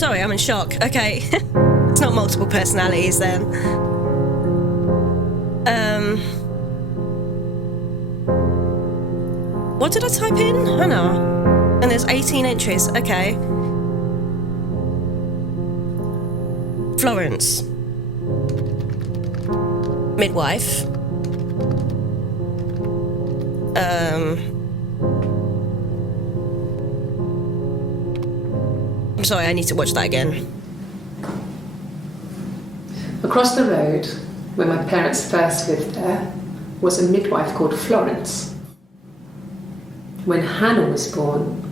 Sorry, I'm in shock. Okay. It's not multiple personalities then. What did I type in? Hannah. And there's 18 entries. Okay. Florence. Midwife. I'm sorry, I need to watch that again. Across the road, where my parents first lived there, was a midwife called Florence. When Hannah was born,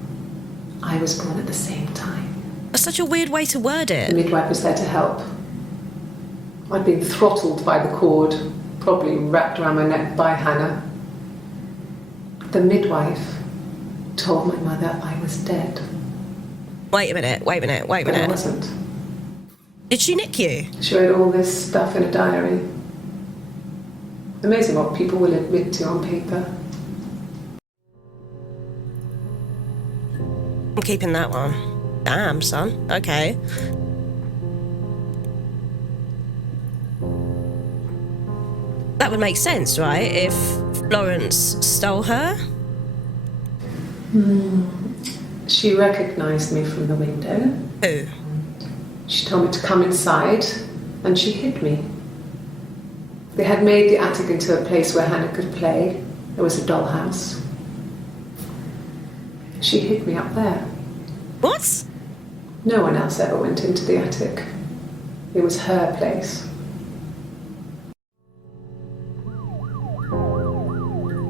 I was born at the same time. That's such a weird way to word it. The midwife was there to help. I'd been throttled by the cord, probably wrapped around my neck by Hannah. The midwife told my mother I was dead. Wait a minute. But I wasn't. Did she nick you? She wrote all this stuff in a diary. Amazing what people will admit to on paper. I'm keeping that one. Damn, son. Okay. That would make sense, right? If Florence stole her? She recognised me from the window. Who? She told me to come inside, and she hid me. They had made the attic into a place where Hannah could play. There was a dollhouse. She hid me up there. What? No one else ever went into the attic. It was her place.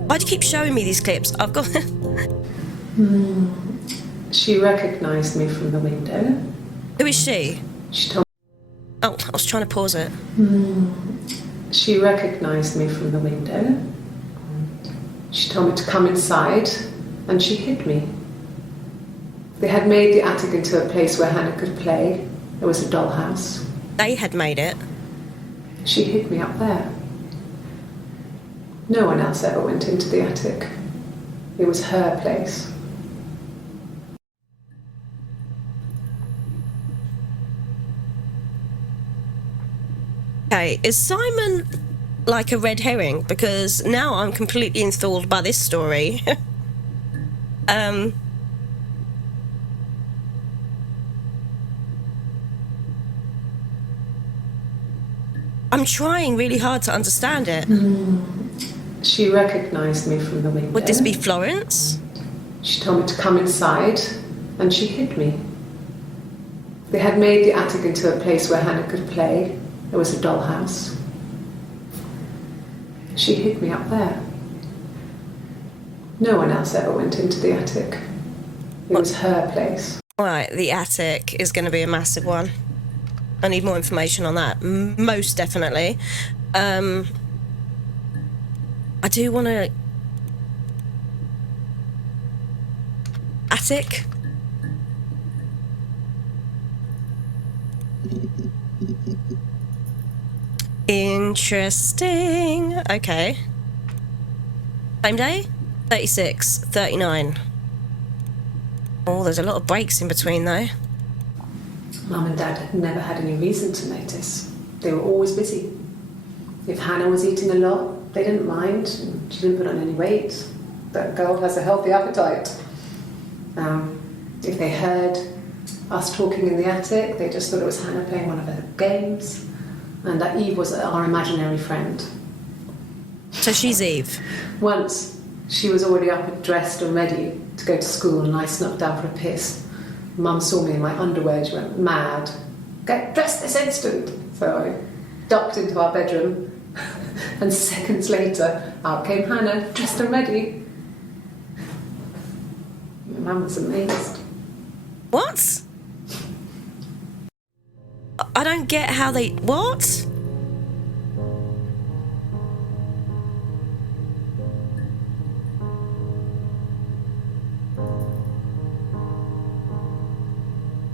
Why do you keep showing me these clips? I've got... She recognised me from the window. Who is she? She told Oh, I was trying to pause it. She recognised me from the window. She told me to come inside, and she hid me. They had made the attic into a place where Hannah could play. There was a dollhouse. They had made it. She hid me up there. No one else ever went into the attic. It was her place. Okay, is Simon like a red herring? Because now I'm completely enthralled by this story. I'm trying really hard to understand it. She recognised me from the window. Would this be Florence? She told me to come inside, and she hid me. They had made the attic into a place where Hannah could play. There was a dollhouse. She hid me up there. No one else ever went into the attic. It was her place. Right, the attic is going to be a massive one. I need more information on that, most definitely. I do want to... Attic? Interesting. Okay. Same day? 36, 39. Oh, there's a lot of breaks in between though. Mum and Dad had never had any reason to notice. They were always busy. If Hannah was eating a lot, they didn't mind. She didn't put on any weight. That girl has a healthy appetite. If they heard us talking in the attic, they just thought it was Hannah playing one of her games, and that Eve was our imaginary friend. So she's Eve. Once, she was already up and dressed and ready to go to school, and I snuck down for a piss. Mum saw me in my underwear, she went mad. Get dressed this instant! So I ducked into our bedroom, and seconds later, out came Hannah, dressed and ready. My mum was amazed. What? I don't get how they... What?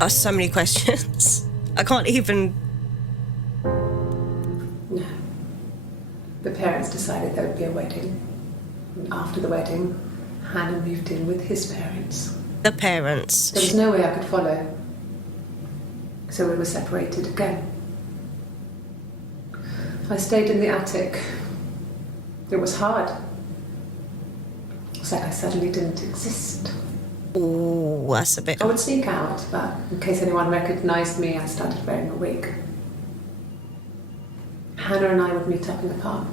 So many questions. I can't even... No. The parents decided there would be a wedding. And after the wedding, Hannah moved in with his parents. The parents. There was no way I could follow. so we were separated again. I stayed in the attic. It was hard. It's like I suddenly didn't exist. Ooh, that's a bit... I would sneak out, but in case anyone recognised me, I started wearing a wig. Hannah and I would meet up in the park.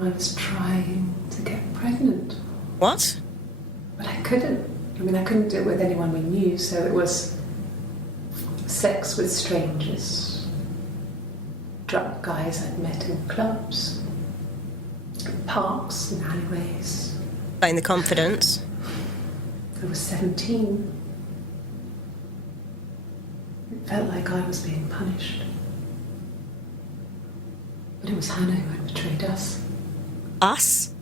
I was trying to get pregnant. What? But I couldn't. I mean, I couldn't do it with anyone we knew, so it was sex with strangers. Drunk guys I'd met in clubs, in parks and alleyways. In the confidence. I was 17. It felt like I was being punished. But it was Hannah who had betrayed us. Us?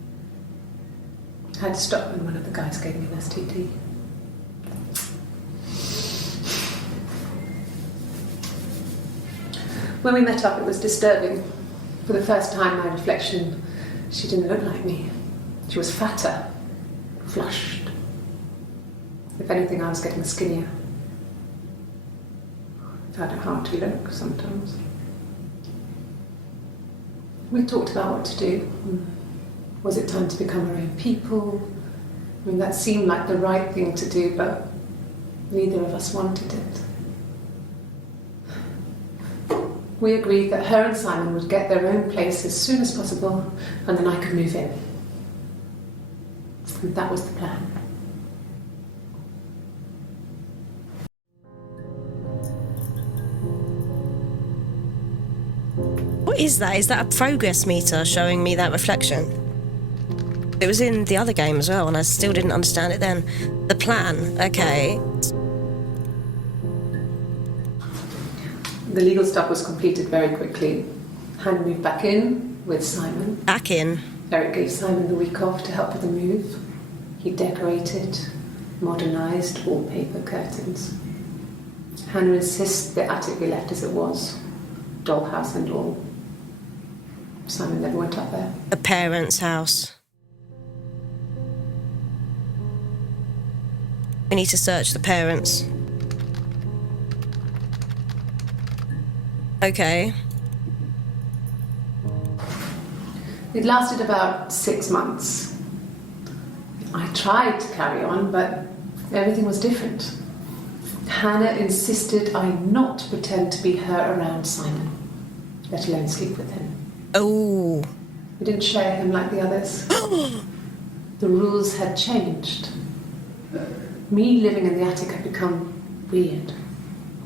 I had to stop when one of the guys gave me an STD. When we met up, it was disturbing. For the first time, my reflection, she didn't look like me. She was fatter, flushed. If anything, I was getting skinnier. I found it hard to look sometimes. We talked about what to do. Was it time to become our own people? I mean, that seemed like the right thing to do, but neither of us wanted it. We agreed that her and Simon would get their own place as soon as possible, and then I could move in. And that was the plan. What is that? Is that a progress meter showing me that reflection? It was in the other game as well, and I still didn't understand it then. The plan, okay. The legal stuff was completed very quickly. Hannah moved back in with Simon. Back in. Eric gave Simon the week off to help with the move. He decorated, modernised wallpaper curtains. Hannah insists the attic be left as it was, dollhouse and all. Simon never went up there. The parents' house. We need to search the parents. Okay. It lasted about 6 months. I tried to carry on, but everything was different. Hannah insisted I not pretend to be her around Simon, let alone sleep with him. Oh. We didn't share him like the others. The rules had changed. Me living in the attic had become weird,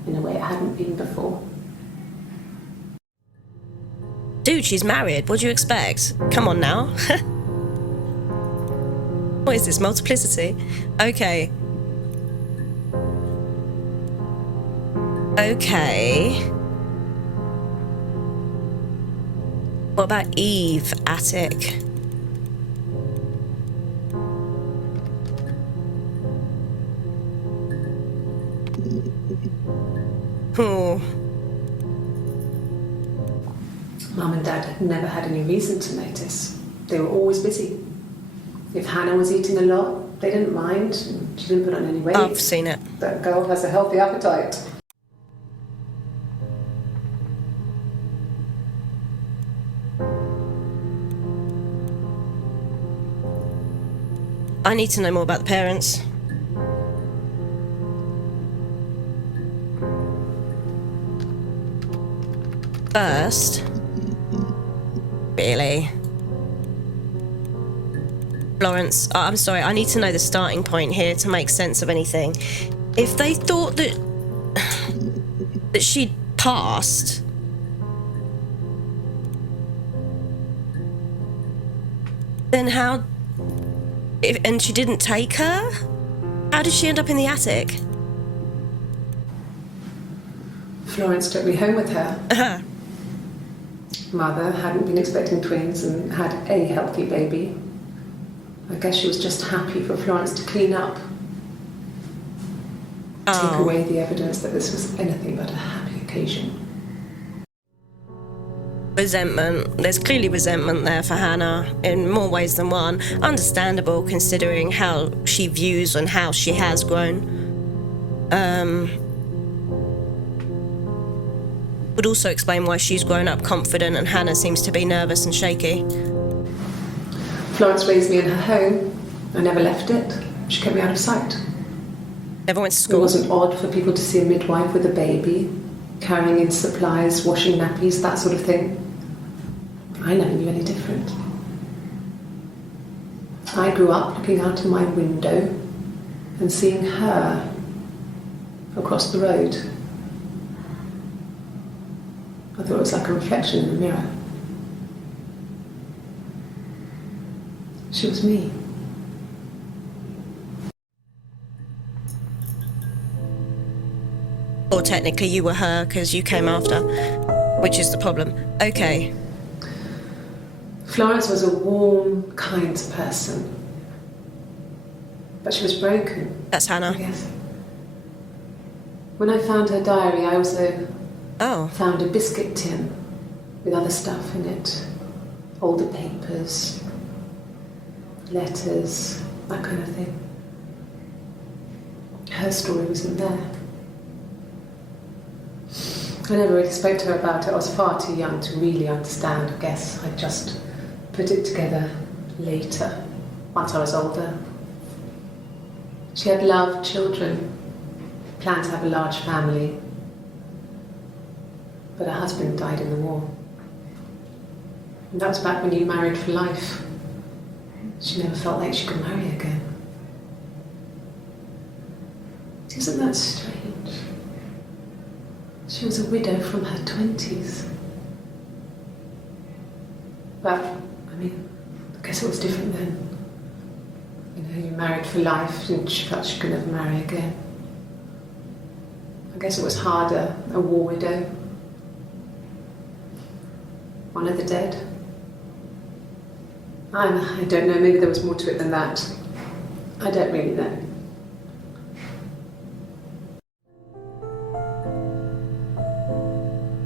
in a way it hadn't been before. Dude, she's married. What do you expect? Come on now. What is this, multiplicity? Okay. Okay. What about Eve, attic? Oh. Mum and Dad had never had any reason to notice. They were always busy. If Hannah was eating a lot, they didn't mind. She didn't put on any weight. I've seen it. That girl has a healthy appetite. I need to know more about the parents. First, really? Florence, I'm sorry, I need to know the starting point here to make sense of anything. If they thought that she'd passed, then how... and she didn't take her? How did she end up in the attic? Florence took me home with her. Mother hadn't been expecting twins and had a healthy baby. I guess she was just happy for Florence to clean up. Take away the evidence that this was anything but a happy occasion. Resentment. There's clearly resentment there for Hannah in more ways than one. Understandable considering how she views and how she has grown. Would also explain why she's grown up confident and Hannah seems to be nervous and shaky. Florence raised me in her home. I never left it. She kept me out of sight. Never went to It school. wasn't odd for people to see a midwife with a baby, carrying in supplies, washing nappies, that sort of thing. I never knew any different. I grew up looking out of my window and seeing her across the road. I thought it was like a reflection in the mirror. She was me. Or technically you were her because you came after, which is the problem. Okay. Florence was a warm, kind person. But she was broken. That's Hannah. I guess. When I found her diary, I also found a biscuit tin with other stuff in it. Older papers, letters, that kind of thing. Her story wasn't there. I never really spoke to her about it. I was far too young to really understand, I guess. I just put it together later, once I was older. She had loved children, planned to have a large family, but her husband died in the war. And that was back when you married for life. She never felt like she could marry again. Isn't that strange? She was a widow from her 20s. But, I mean, I guess it was different then. You know, you married for life and she felt she could never marry again. I guess it was harder, a war widow. One of the dead. I don't know, maybe there was more to it than that. I don't really know.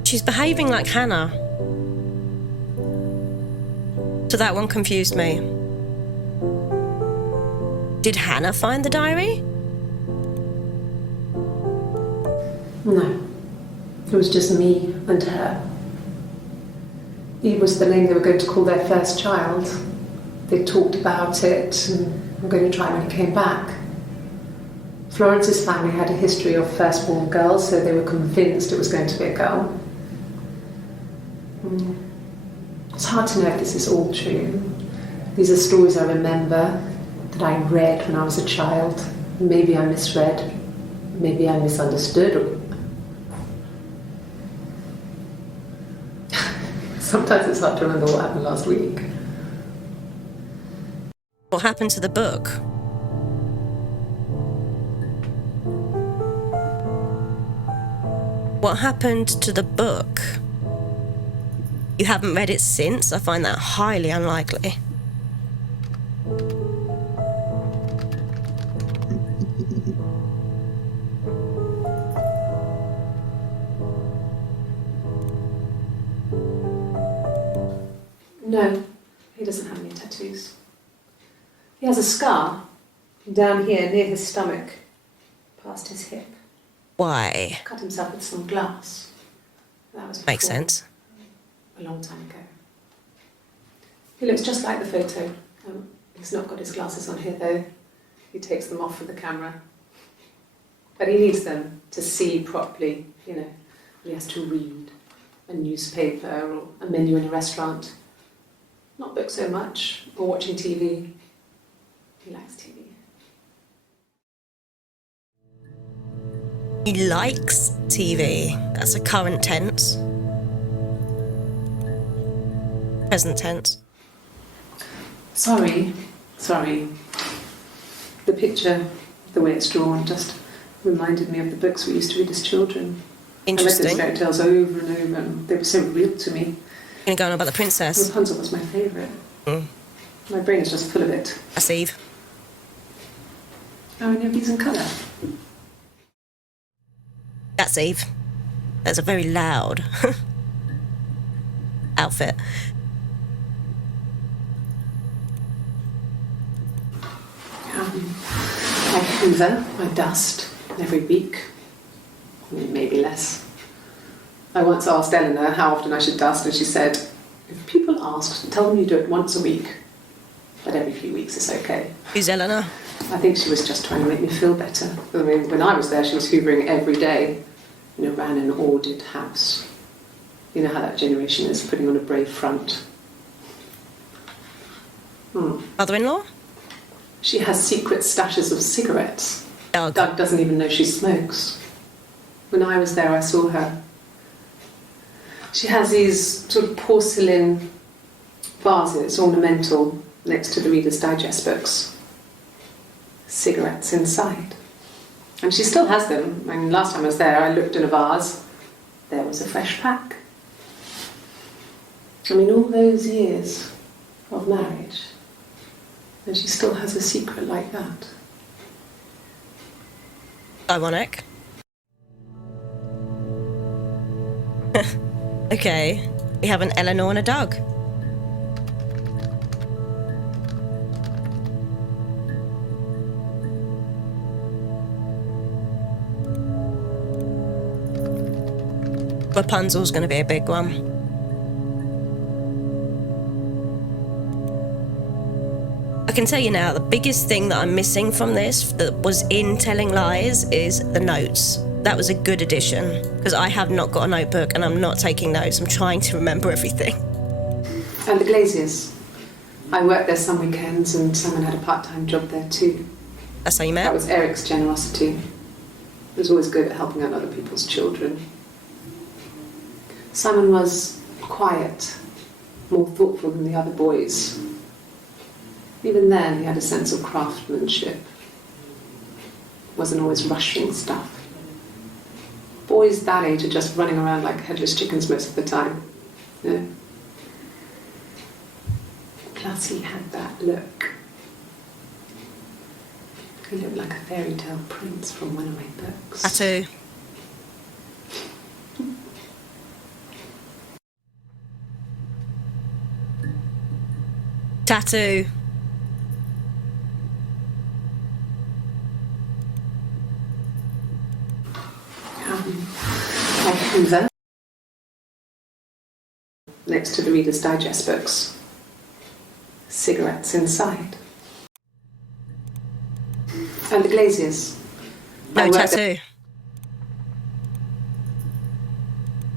She's behaving like Hannah. So that one confused me. Did Hannah find the diary? No. It was just me and her. Eve was the name they were going to call their first child. They talked about it and were going to try when he came back. Florence's family had a history of firstborn girls, so they were convinced it was going to be a girl. It's hard to know if this is all true. These are stories I remember, that I read when I was a child. Maybe I misread, maybe I misunderstood. Sometimes it's hard to remember what happened last week. What happened to the book? What happened to the book? You haven't read it since? I find that highly unlikely. No, he doesn't have any tattoos. He has a scar down here near his stomach, past his hip. Why? Cut himself with some glass. That was Makes before, sense. a long time ago. He looks just like the photo. He's not got his glasses on here though. He takes them off with the camera. But he needs them to see properly, you know. He has to read a newspaper or a menu in a restaurant. Not books so much, or watching TV. He likes TV. He likes TV. That's a current tense. Present tense. Sorry. The picture, the way it's drawn, just reminded me of the books we used to read as children. Interesting. I read those fairy tales over and over, and they were so real to me. You're going on about the princess. Rapunzel was my favourite. My brain is just full of it. That's Eve. How many of these in colour? That's Eve. That's a very loud outfit. I hoover, I dust every week, maybe less. I once asked Eleanor how often I should dust, and she said, if people ask, tell them you do it once a week, but every few weeks is okay. Who's Eleanor? I think she was just trying to make me feel better. I mean, when I was there, she was hoovering every day, ran an ordered house. You know how that generation is, putting on a brave front. Mother-in-law? She has secret stashes of cigarettes. Doug. Doug doesn't even know she smokes. When I was there, I saw her. She has these sort of porcelain vases, ornamental, next to the Reader's Digest books. Cigarettes inside. And she still has them. I mean, last time I was there, I looked in a vase. There was a fresh pack. I mean, all those years of marriage, and she still has a secret like that. Ironic. Okay, we have an Eleanor and a Doug. Rapunzel's going to be a big one. I can tell you now, the biggest thing that I'm missing from this that was in Telling Lies is the notes. That was a good addition, because I have not got a notebook and I'm not taking notes. I'm trying to remember everything. And the Glaziers. I worked there some weekends, and Simon had a part-time job there too. That's how you met? That was Eric's generosity. He was always good at helping out other people's children. Simon was quiet, more thoughtful than the other boys. Even then, he had a sense of craftsmanship. Wasn't always rushing stuff. Boys that age are just running around like headless chickens most of the time. Plus, he had that look. He looked like a fairy tale prince from one of my books. Tattoo. Tattoo. Hoover, next to the Reader's Digest books. Cigarettes inside. And the Glaziers. No tattoo.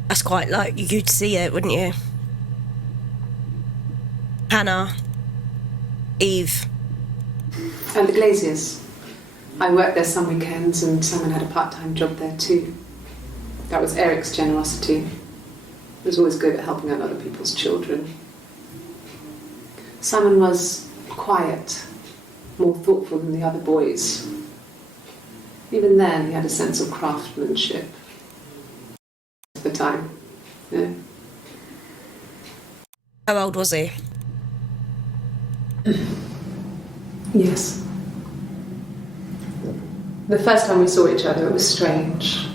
That's quite like, you'd see it, wouldn't you? Hannah. Eve. And the Glaziers. I worked there some weekends, and Simon had a part-time job there too. That was Eric's generosity. He was always good at helping out other people's children. Simon was quiet, more thoughtful than the other boys. Even then, he had a sense of craftsmanship. At the time, How old was he? Yes. The first time we saw each other, it was strange.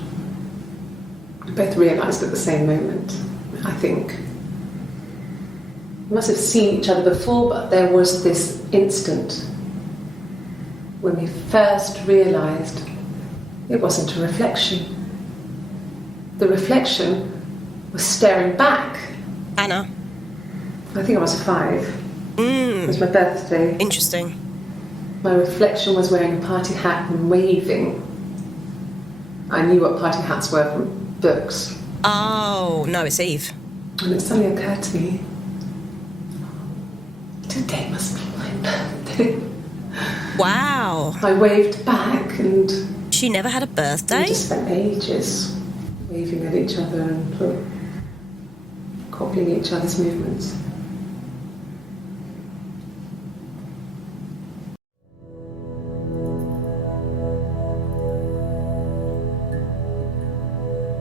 We both realised at the same moment, I think. We must have seen each other before, but there was this instant when we first realised it wasn't a reflection. The reflection was staring back. Anna. I think I was 5. It was my birthday. Interesting. My reflection was wearing a party hat and waving. I knew what party hats were from books. Oh, no, it's Eve. And it suddenly occurred to me, today must be my birthday. Wow. I waved back, and She never had a birthday? we just spent ages waving at each other and sort of copying each other's movements.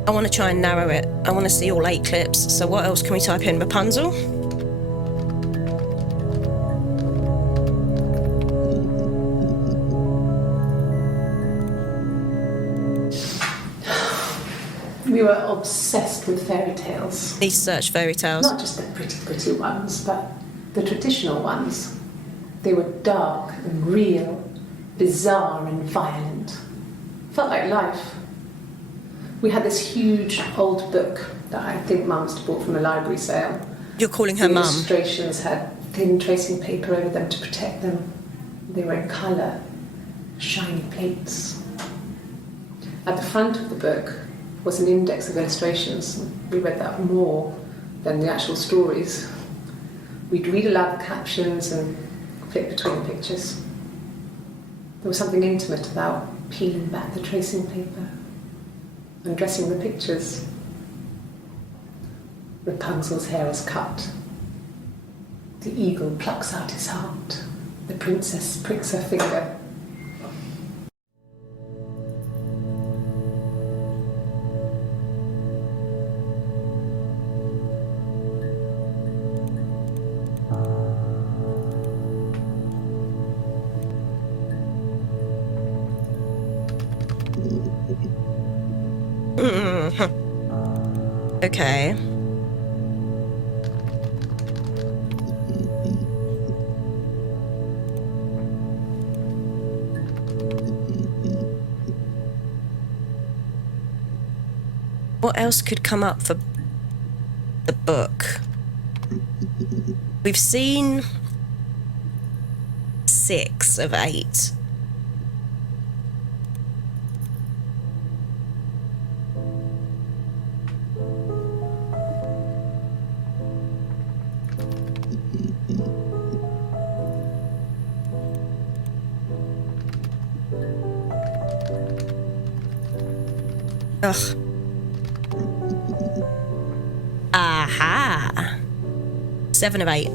I want to try and narrow it. I want to see all 8 clips. So what else can we type in? Rapunzel? We were obsessed with fairy tales. Need to search fairy tales. Not just the pretty, pretty ones, but the traditional ones. They were dark and real, bizarre and violent. Felt like life. We had this huge old book that I think Mum must have bought from a library sale. You're calling her The mum? illustrations had thin tracing paper over them to protect them. They were in colour, shiny plates. At the front of the book was an index of illustrations. We read that more than the actual stories. We'd read aloud the captions and flip between the pictures. There was something intimate about peeling back the tracing paper, undressing the pictures. Rapunzel's hair is cut. The eagle plucks out his heart. The princess pricks her finger. Okay. What else could come up for the book? We've seen 6 of 8. Ugh. Aha! 7 of 8.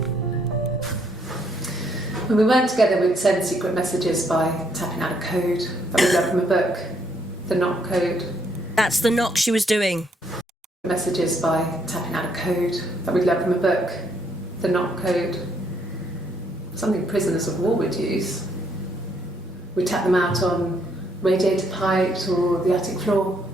When we weren't together, we'd send secret messages by tapping out a code that we learned from a book, the knock code. That's the knock she was doing. Messages by tapping out a code that we'd learned from a book, the knock code. Something prisoners of war would use. We'd tap them out on radiator pipes or the attic floor.